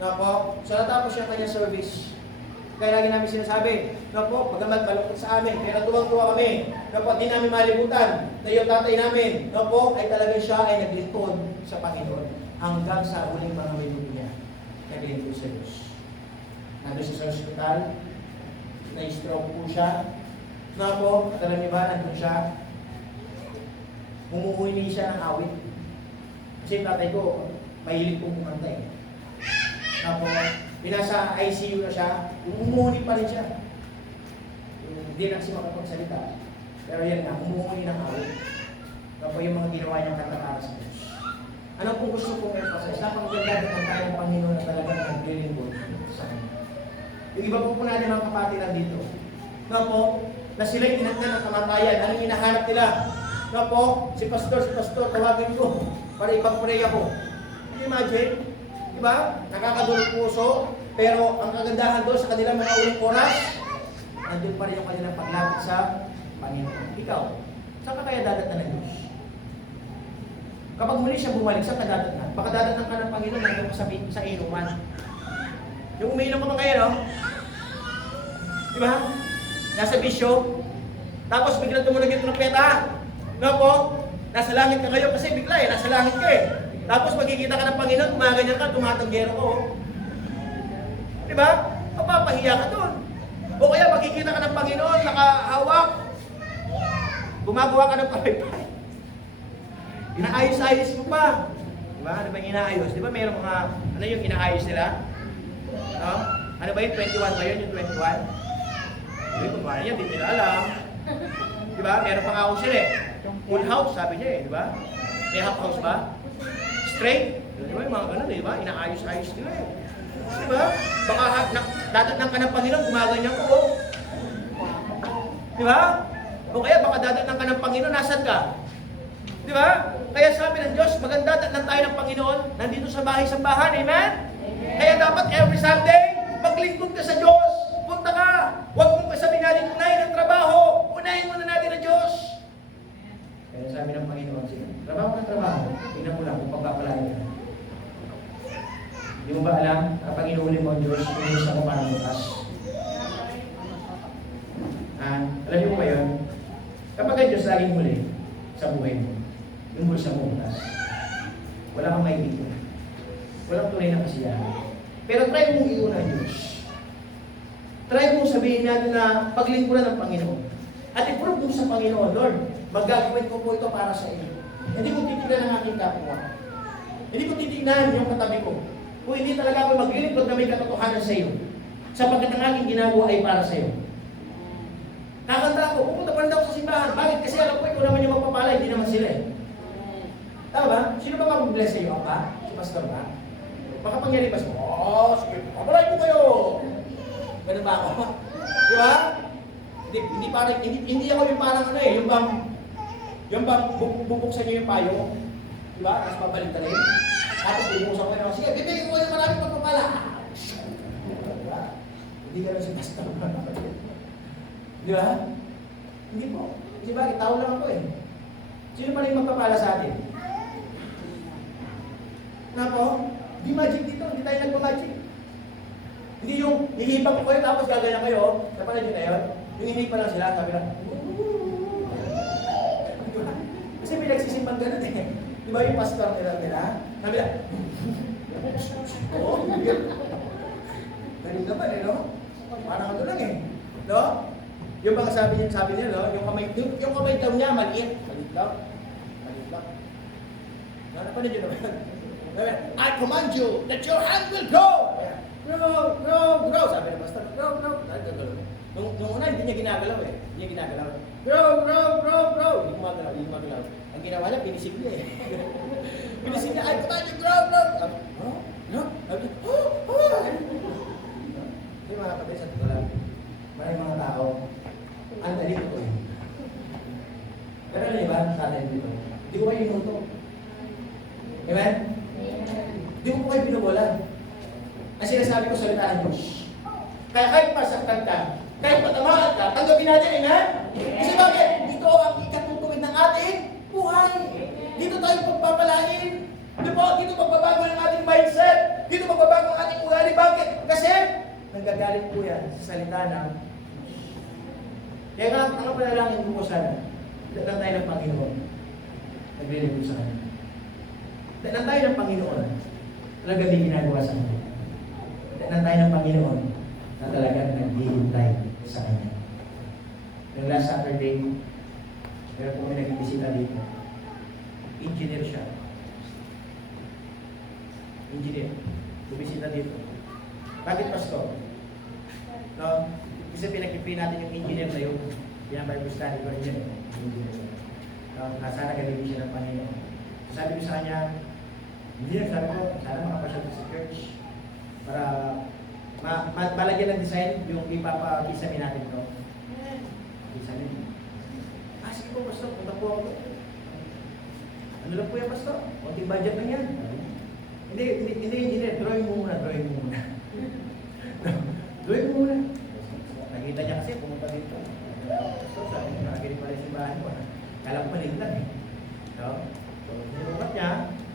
Na po, so natapos siya kanyang service. Kaya lagi namin sinasabi, na po, pagkamat malungkot sa amin, kaya natuwang-tuwa kami, na po, di namin malibutan, na yung tatay namin, na po, ay talagang siya ay naglingkod sa Panginoon hanggang sa huling mga minuto niya. Naglingkod sa Diyos. Nandun siya sa hospital, na-stroke po siya, na po, at alam niyo ba, nandun siya, humuhuni siya ng awit. Kasi yung tatay ko, mahilig pong kumanta eh. Na po, pinasa ICU na siya, humuhuni pa rin siya. Hindi na kasi makapagsalita. Pero yan nga, humuhuni ng awit. Na po yung mga ginawa niyang katatara sa Diyos. Ano po gusto kong emphasize? Napakaganda ng tayong Panginoon na talagang naglilingkod sa Kanya. Yung iba po natin mga kapatid dito. Na po, na sila'y tinagnan ng kamatayan. Anong hinahanap nila? Na po, si pastor, tawagin ko para ipag-pray ako. Imagine, di ba? Nakakadulog puso, pero ang kagandahan doon sa kanilang mga uling oras, nandun pa rin yung kanilang paglapit sa Panginoon. Ikaw, saan ka kaya dadatnan ng Diyos? Kapag muli siya bumalik, saan ka dadatnan? Baka dadatnan ka ng Panginoon nandun ka sa inuman. Yung umiinom ka pa ngayon, no? Di ba? Nasa bisyo, tapos biglang tumunog yung trumpeta. No po? Nasa langit ka kayo kasi bigla eh, nasa langit ka eh. Tapos magkikita ka ng Panginoon, gumaganyan ka, tumatanggero ko. Di ba? Mapapahiya ka doon. O kaya magkikita ka ng Panginoon, nakahawak, gumagawa ka ng palipay. Inaayos-ayos mo pa. Di ba? Ano ba yung inaayos? Di ba mayroong mga, ano yung inaayos nila? No? Ano ba yung 21 ba yun? Yung 21? Hindi ko ba yan, hindi nila alam. Di ba? Meron pa nga ako sila eh. Full house, sabi niya eh, di ba? May half house ba? Straight? Di ba? Yung mga ganun, di ba? Inaayos-ayos nila eh. Di ba? Baka dadatnan ka ng Panginoon, gumaganyan ko. Oh. Di ba? O kaya baka dadatnan ka ng Panginoon, nasan ka? Di ba? Kaya sabi ng Diyos, maganda datatnan tayo ng Panginoon, nandito sa bahay-sambahan, amen? Kaya dapat every Sunday, maglingkod ka sa Diyos. Punta ka. Huwag mong kasabihin natin, unahin ang trabaho. Unahin muna natin ang Diyos. Kaya sabi ng Panginoon, sige, trabaho ng trabaho. Tingnan mo lang kung pagpapalain ka. Hindi mo ba alam, kapag inuuli mo ang Diyos, inuulis ako parang bukas. Alam niyo ba yun? Kapag ang Diyos laging muli sa buhay mo, yung bulsa mo bukas, wala kang maibigyan. Walang tunay na kasiyahan. Pero try mong iuna ang Diyos. Try mong sabihin natin na paglingkuran ng Panginoon. At i-prove mo sa Panginoon, Lord, magagawin ko po ito para sa iyo. Hindi ko titignan ang aking kapwa. Hindi ko titignan yung katabi ko. Kung hindi talaga ako maglilingkod na may katotohanan sa iyo. Sapagkat ang aking ginagawa ay para sa iyo. Kakanta ako, pupunta pa rin ako sa simbahan. Bakit? Kasi alam ko, ikaw naman yung magpapala, hindi naman sila eh. Tama ba? Sino ba mag-bless sa iyo? Ang ba? Si Pastor ba? Makapangyari ba? Sige, papalay ko kayo! Ganun ba ako? Di ba? Hindi ako yung parang ano eh, yung bang bubuksan niyo yung payo. Di ba? Tapos babalik ka rin. Tapos bubuksan ko yun. Sige, bibigyan ko yung maraming pagpapala. Diba? Hindi ka rin si Pastor. Di ba? Hindi po. Kasi bakit? Tao lang ako eh. Sino pa rin magpapala sa atin? Na po? Di magic dito. Hindi tayo nagpa-magic. Hindi yung hihipag ko kayo tapos gagana kayo. Napanood nyo na yun? Yung hinipa lang sila, sabi lang. Diba? Kasi may nagsisimbang ganun eh. Di ba yung pastor nila? Sabi lang. Oo, ganun naman eh, no? Parang ano lang eh. No? Yung baka sabi niya, no? Yung kamay daw niya, maliit. No? Maliit lang. Napanood nyo naman. I command you that your hand will grow. Grow, grow, grow. Sabi ng pastor, grow, grow. Nung una, hindi niya ginagalaw eh. Hindi niya ginagalaw. Grow, grow, grow, grow. Hindi gumagalaw, hindi gumagalaw. Ang ginawa niya, pinisip niya eh. Pinisip niya, I command you, grow, grow. Oh, no? Sabi niya, Hindi mga kapatid, sa totoo lang. Maraming mga tao, ang dali ko eh. Pero alam niyo ba, sa atin dito, hindi ko kayo inuto. Amen? Hindi ko po kayo pinubola. Ang sinasabi ko, salita ng Diyos. Kaya kahit masaktan ka, kahit matamaan ka, tanggapin natin, amen? Kasi bakit? Dito ang ikatutuwid ng ating buhay. Dito tayo pagpapalain. Dito magbabago ang ating mindset. Dito magbabago ang ating ugali. Bakit? Kasi nanggagaling po yan sa salita ng Kaya nga, ang panalangin ko po sana, datan tayo ng Panginoon. Naglilingkod sa Kanya. Datan tayo ng Panginoon. Talaga may ginagawa sa Kanya. Datan tayo ng Panginoon na talagang naghihintay sa Kanya. Yung last Saturday, meron po may nag-ibisita dito. Engineer siya. Engineer. Bubisita dito. Bakit pastor? No? Kasi pinag-ipin natin yung engineer na yun. Pinag-Bible study ko rin yun. No? Sana galing siya ng Panginoon. Sabi ko sa kanya, engineer, sabi ko, sana makapasya sa church para malagyan ng design yung ipapakisami natin ito. Kisami. Sige po, pastor, punta po ako. Ano lang po yan, pastor? Konting budget lang yan. Hindi engineer, drawing mo muna. Drawing mo muna. Nakita niya kasi, pumunta dito. So, sabi niya, nakagiling pala yung simbahan mo. Kala ko maliit lang eh. No? So, sinukat niya,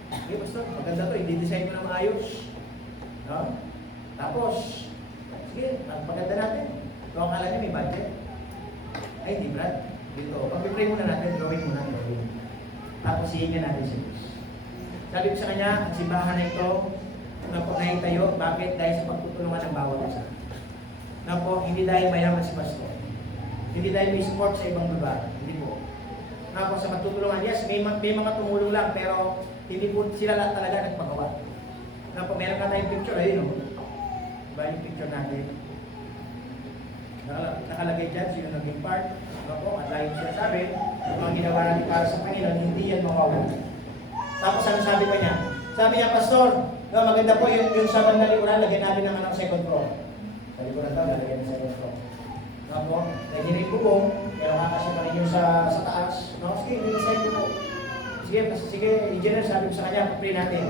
okay, pastor, maganda to, i-design ko na maayos. No? Tapos, sige, magpaganda natin. So, ang kala niya may budget. Ay, hindi Brad. Dito, pag-pray muna natin, drawing muna. Tapos, hihingan natin si Diyos. Sabi ko sa kanya, ang simbahan na ito, napunahin tayo, bakit? Dahil sa pagtutulungan ng bawat isa. Na po, hindi dahil mayaman si pastor. Hindi dahil may support sa ibang lugar. Hindi po. Na po, sa matutulungan, yes, may mga tumulong lang, pero hindi po sila lahat talaga nagpagawa. Na po, meron na tayong picture, ayun o. Diba yung picture natin? Nakalagay dyan, sino naging part. Na po, at lahat siya sabi, yung mga ginawa natin para sa Panginoon, hindi yan mawawala. Tapos ano sabi ko niya? Sabi niya, pastor, no, maganda po yung sa bandang likuran, lagyan natin ng anong second row. Sa likuran daw, lagyan ng second row. No po, lagyan rin bubong, pero kakasya pa rin yung sa taas. No, sige, i-decide ko po. Sige, engineer, sabi ko sa kanya, pag-pray natin.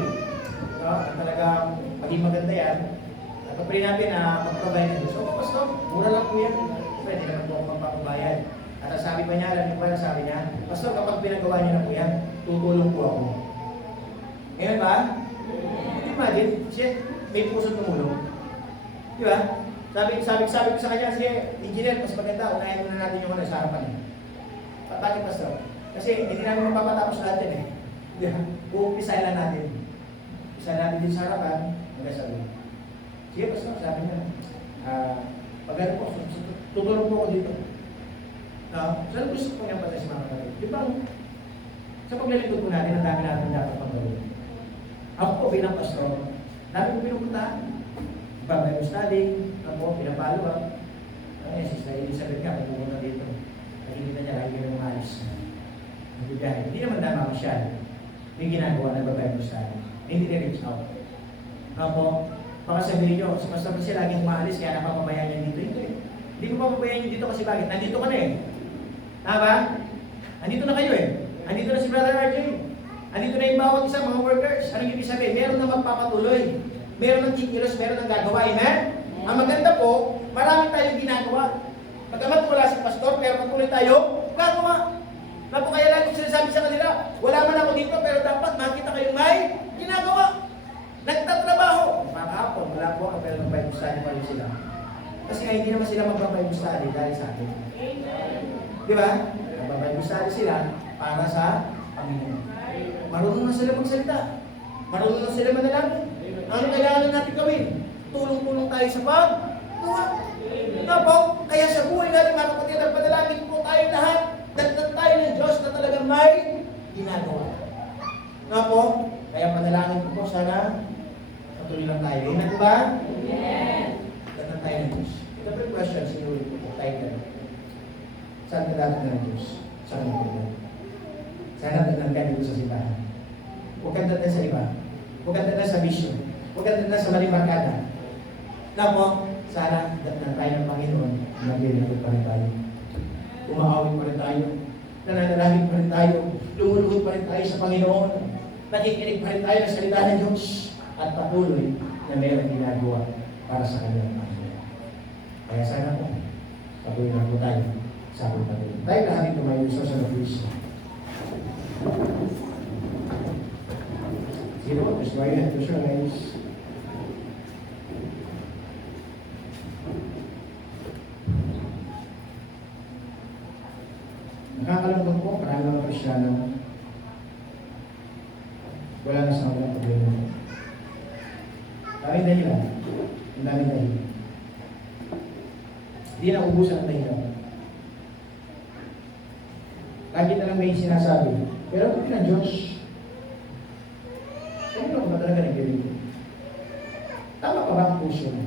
No, at talagang maging maganda yan. At pag-pray natin na mag-provide nito. So, pastor, mura lang po yan. Pwede naman po ako magpapabayad. At sabi pa niya, alam niyo ba, sabi niya, pastor, kapag pinagawa niyo na po yan, tutulong po ako. Ngayon ba? Imagine, siya may puso tumulong. Di ba? Sabi ko sa kanya, sige, engineer, mas maganda, unahin muna natin yung sa harapan niya. Bakit, pastor? Kasi hindi namin mapapatapos natin eh. Di ba? Uumpisahin lang natin. Isa natin din sa harapan, magkasabi. Sige, pastor, sabi niya, pag ano po, tutulong po ako dito. No? Saan gusto ko niyang patay sa mga kapatid? Di ba? Sa paglilingkod po natin, ang dami natin dapat pagawin. Ako po bilang pastor, dami ko pinupuntahan. Bible study, ako, pinapalo ah. Ay, Sister Elizabeth ka, pupunta dito. Nakikita niya, lagi ng umalis. Nagbibiyahe. Hindi naman dama masyal. May ginagawa na Bible study. Hindi na-reach out. Ako, baka sabihin nyo, si pastor kasi laging umalis, kaya napapabayaan niya dito. Hindi ko papabayaan niyo dito kasi bakit? Nandito ka na eh. Tama? Andito na kayo eh. Andito na si Brother RJ. Andito na yung bawat isa, mga workers. Anong ibig sabihin? Meron na magpapatuloy. Meron ng kikilos, meron ng gagawa. Amen? Ang maganda po, marami tayong ginagawa. Pagkamat wala si pastor, pero patuloy tayo, gagawa. Napo kaya lagi ko sinasabi sa kanila, wala man ako dito, pero dapat makita kayong may ginagawa. Nagtatrabaho. Makahapon, wala po ako, pero nag-Bible study pa rin sila. Kasi nga hindi naman sila mag-Bible study dahil sa atin. Di ba? Nag-Bible study sila para sa Panginoon. Marunong na sila magsalita. Marunong na sila manalangin. Ano kailangan natin gawin? Tulong-tulong tayo sa paggawa. Nga po, kaya sa buhay natin mga kapatid, panalangin po tayo lahat. Dagdag tayo ng Diyos na talagang may ginagawa. Nga po, kaya panalangin ko po sana patuloy lang tayo. Amen ba? Amen. Datnan tayo ng Diyos. Ito po yung question, sinuri ko po tayo na. Saan ka datnan ng Diyos? Saan ka po? Sana datnan ka dito sa simbahan. Huwag kang datnan sa iba. Huwag kang datnan sa bisyo. Huwag kang datnan sa maling barkada. Na po, sana datnan tayo ng Panginoon. Naglilingkod pa rin tayo. Umaawit pa rin tayo. Nananalangin pa rin tayo. Lumuluhod pa rin tayo sa Panginoon. Nakikinig pa rin tayo sa salita ng Diyos. At patuloy na mayroong ginagawa para sa kanyang Panginoon. Kaya sana po, patuloy na po tayo sa ating Panginoon. Tayo lahat tumayo sa Diyos ng Kristo. Sino po? Just right hand to your eyes. Nakakalungkot po, marami mga Kristyano. Wala na sa mga problema. Daming dahilan. Ang daming dahilan. Hindi na ubusan ang dahilan. Lagi na lang may sinasabi. Pero kung ng Diyos, kung ba talaga nag-ilig? Tama pa ba ang puso mo?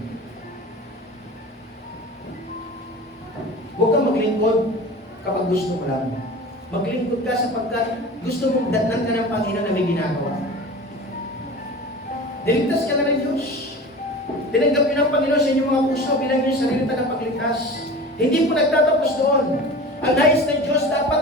Huwag kang maglingkod kapag gusto mo lang. Maglingkod ka sapagkat gusto mong datnan ka ng Panginoon na may ginagawa. Niligtas ka na ng Diyos. Tinanggap niyo ng Panginoon sa inyong mga puso bilang inyong sarili tagapagligtas. Hindi po nagtatapos doon. Ang nais ng Diyos dapat